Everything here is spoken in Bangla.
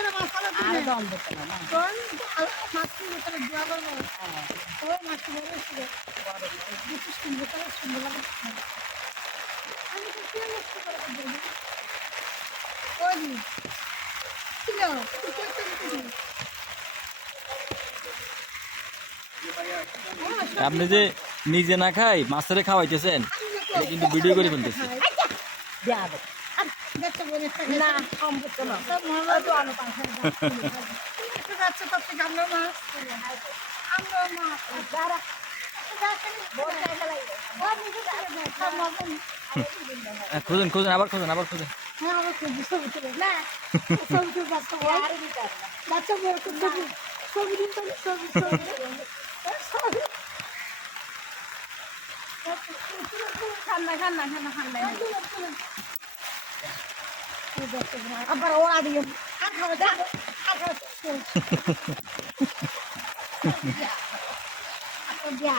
ভিতরে মশলা আর দিলে দম দিতে না না কোন মাছের ভিতরে দেওয়া করবো হ্যাঁ ওই মাছ বড় ছিল দুটো সুন্দর করে সুন্দর লাগে আমি তো কি নষ্ট করে দেবো ওই ছিল তুই করতে দিবি আপনি যে নিজে না খাই মাছেরে খাওয়াইতেছেন এটা কিন্তু ভিডিও করে ফেলতেছে দেয়া দে দেখতে বলে না সম্ভব না সব মহলা তো আলো পাশে একটু যাচ্ছে তার থেকে আমরা মাছ যারা বলতে খুঁজেন খুঁজেন আবার খুঁজেন আবার খুঁজেন হ্যাঁ আমার খুব ছবি তুলে না ছবি বাচ্চা আর দিতে না বাচ্চা বড় ছবি ছবি দিন তো ছবি ছবি ঠান্ডা ঠান্ডা ঠান্ডা ঠান্ডা আবার ওরা দিয়ে আর খাওয়া যা আর খাওয়া বিয়া